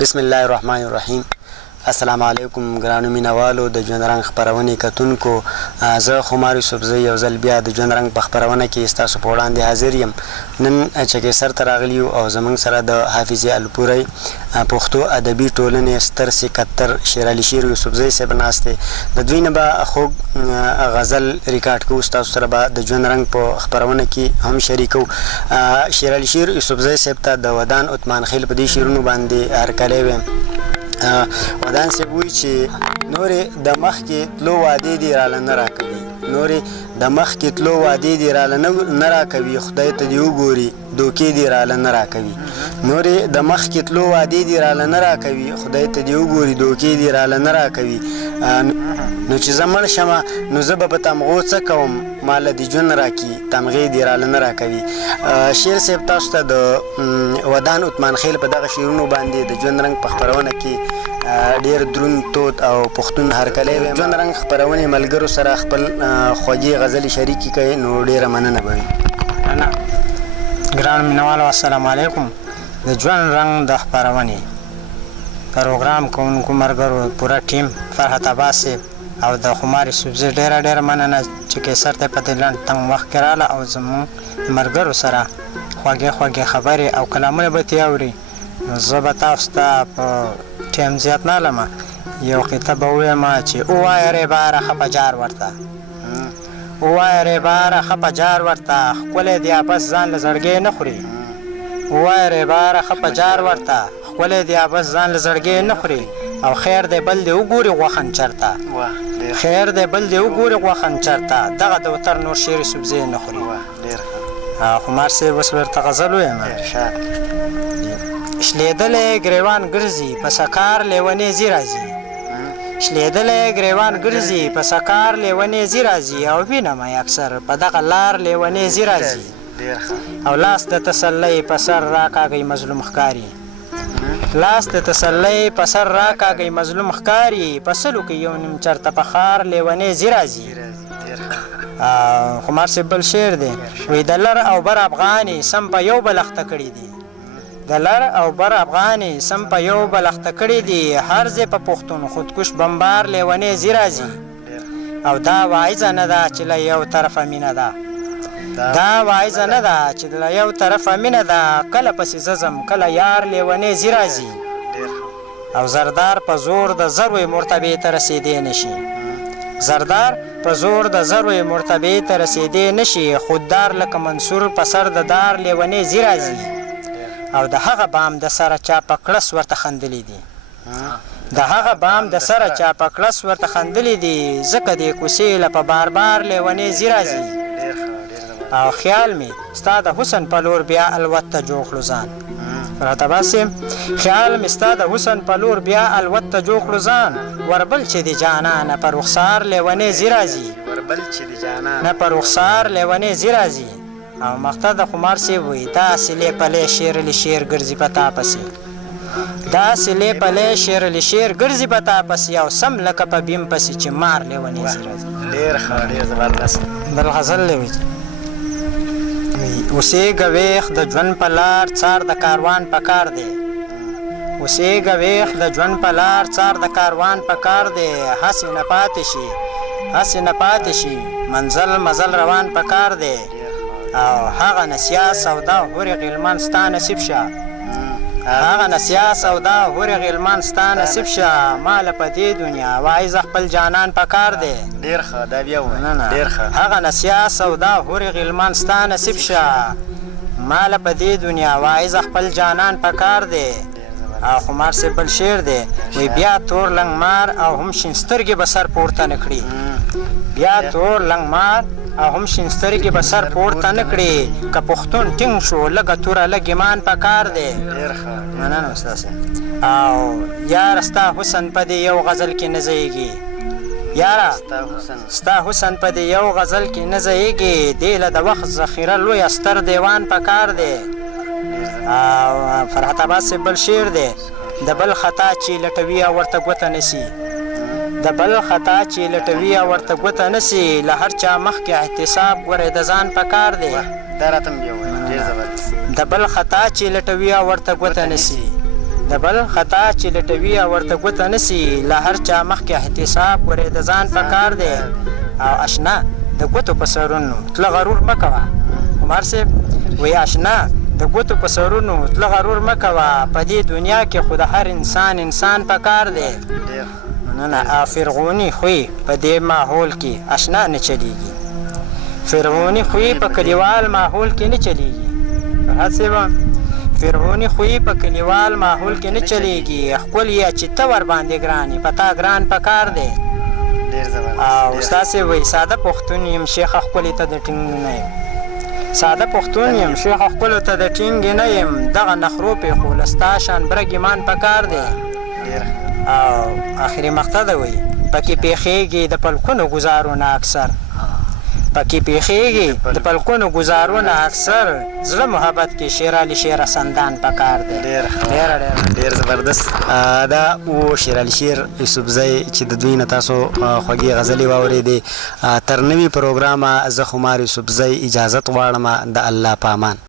بسم الله الرحمن الرحیم. السلام علیکم ګرانو مینوالو د ژوند رنګ خپرونې کتونکو. زه خمار یوسفزی یو ځل بیا د ژوند رنګ په خپرونه کې ستاسو په وړاندې حاضر یم. نن چکیسر ته راغلي یو او زموږ سره د حافظې الپورۍ پښتو ادبي ټولنې ستر سکتر شیر علي شیر یوسفزی صاحب ناست دی. د دوی نه به خوږ غزل ریکارډ کوو، ستاسو سره به د ژوند رنګ په خپرونه کې هم شریکو. شیر علي شیر یوسفزی صاحب ته د ودان عثمان خیل په دې شعرونو باندې هرکلی ویم. ودان صاحب وایي چې نورې د مخکې تلو وعدې دې راله نه راکوي، نورې د مخکې تلو وعدې دې راله نه راکوي، خدای ته دې وګوري دوکې دې راله نه راکوي. نورې د مخکې تلو وعدې دې راله نه راکوي، خدای ته دې وګوري دوکې دې راله نه راکوي. نو چې زه مړ شمه نو زه به په تمغو څه کوم، ماله دې ژوند راکړي تمغې دې راله نه راکوي. شیر صاحب تاسو ته د ودان عثمان خیل په دغه شعرونو باندې د ژوند رنګ په خپرونه کې ډېر دروند تود او پښتون هرکلی ویم. ژوند رنګ خپرونې ملګرو سره خپل خوږې غزلې شریکې کوي، نو ډېره مننه به وي. ګرانو مینوالو السلام علیکم. د ژوند رنګ د خپرونې پروګرام کوونکو ملګرو پوره ټیم فرحت عباس صاحب او د خمار یوسفزي ډېره مننه چې کیسر ته په دې لنډ تنګ وخت کې راغله او زموږ ملګرو سره خوږې خبرې او کلامونه به ترې اوري. نو زه به تاسو ته په ټیم زیات نه لمه یو قطعه به ووایم چې ووایه ریباره ښه په جار ورته، ووایه ریباره ښه په جار ورته، ښکلی دی بس ځان له زړګۍ نه خوري. ووایه ریباره ښه په جار ورته، ښکلی دی بس ځان له زړګۍ نه خوري. او خیر دی بل دی وګوري غوښن چرته، خیر دی بل دی وګوري غوښن چرته، دغه د وتر نور شیر یوسفزی نه خوري. خمار صاحب اوس ورته غزل ووایم. شلیدلی ګریوان ګرځي په سکار لیونې ځي راځي، شلیدلی ګریوان ګرځي په سکار لیونې ځي راځي، او وینم اکثر په دغه لار لیونې ځي راځي. او لاس د تسلی په سر راکاږي مظلوم ښکاري، لاس د تسلی په سر راکاږي مظلوم ښکاري، په سلو کې یو نیم چرته په ښار لیونې ځي راځي. خمار صاحب بل شعر دی، وایي د لر او بر افغانې سم په یو بل اخته کړي دي، د لر او بر افغانې سم په یو بل اخته کړي دي، هر ځای په پښتون خودکش بمبار لیونې ځي راځي. او دا وایزه نه ده چې له یو طرفه مینه ده، دا وایزه نه ده چې له یو طرفه مینه ده، کله پسې زه کله یار لیونې ځي راځي. او زردار په زور د زروی مرتبې ته رسېدی نشي، زردار په زور د زروی مرتبې ته رسېدی نشي، خوددار لکه منصور په سر د دار لیونې ځي راځي. او د هغه بام د سره چا په کړس ورته خندلی دي، د هغه بام د سره چا په کړس ورته خندلی دي، ځکه دې کوڅې له په بار بار لیونې ځي راځي. او خیال مې ستا د حسن په لور بیا الوت ته جوړ کړو ځان، راته باسې خیال مې ستا د حسن په لور بیا الوت ته جوړ کړو ځان، وربل چې د جانانه په رخسار لیونې ځي راځي، وربل چې د جانانه په رخسار لیونې ځي راځي. او مقطع د خمار صاحب وایي داسې لیپلی شیر علي شیر ګرځي په تا پسې، داسې لیپلی شیر علي شیر ګرځي په تا پسې، او سم لکه په بیم پسې چې مار لیونې ځي راځي. ډېر ښه، ډېر زبردست. بل غزل دی وایي اوسېږه ویښ د ژوند په لار څار د کاروان په کار دی، اوسېږه ویښ د ژوند په لار څار د کاروان په کار دی، هسې نه پاتې شي هسې نه پاتې شي منزل مزل روان په کار دی. او هغه نسیا سودا هورې غلمان ستا نصیب شه، هغه نسیا سودا هورې غلمان ستا نصیب شه، ماله په دې دنیا وایزه خپل جانان په کار دی. ډېر ښه، دا بیا ووایه. ډېر ښه. هغه نسیا سودا هورې غلمان ستا نصیب شه، ماله په دې دنیا وایزه خپل جانان په کار دی. او خمار صاحب بل شعر دی، وایي بیا تور لنګمار او هم شین سترګې به سر پورته نه کړي، بیا تور لنګمار او هم شین سترګې به سر پورته نه کړي، که پښتون ټینګ شو لږه توره لږ ایمان په کار دی. مننه استاد صاحب. او یاره ستا حسن په دې یو غزل کې نه ځایږي، یاره ستا حسن په دې یو غزل کې نه ځایږي، دې له د وخت ذخیره لوی استر دیوان په کار دی. او فرحت عباس صاحب بل شعر دی، د بل خطا چې لټوي او ورته ګوته نسي، د بل خطا چې لټوي او ورته ګوته نسي، له هر چا مخکې احتساب ګورې د ځان په کار دی. دا راته هم بیا ووایه، ډېر زبردست. د بل خطا چې لټوي او ورته ګوته نسي، د بل خطا چې لټوي او ورته ګوته نسي له هر چا مخکې احتساب ورې د ځان پکار دی او اشنا د ګوتو په سرونو تله غرور مه کوه عمر صاحب وایي اشنا د ګوتو په سرونو تله غرور مه کوه په دې دنیا کې خو د هر انسان پکار دی نه فرعوني خوی په دې ماحول کې اشنا نه چلیږي فرعوني خوی په کلیوال ماحول کې نه چلیږي فرحت صاحب فرعوني خوی په کلیوال ماحول کې نه چلیږي خپل یا چې ته ور باندې ګران په تا ګران پکار دی او استاد صاحب وایي ساده پښتون یم شیخ ښکلي ته د ټینګ نه یم ساده پښتون یم شیخ ښکلو ته د ټینګ نه یم دغه نخرو پې خو له ستا شان برګ ایمان پکار دی او آخري مقطع ده وایي پکې پېښېږي د پلکونو ګزارونه اکثر پکې پیښیږي د پلکونو ګزارونه اکثر زړه محبت کې شیر علي شیر سندان پکار دی ډېر زبردست دا و شیر علي شیر یوسفزی چې د دوی نه تاسو خوږې غزلې واورېدې تر نوي پروګرامه زه خمار یوسفزی اجازت غواړم د الله په امان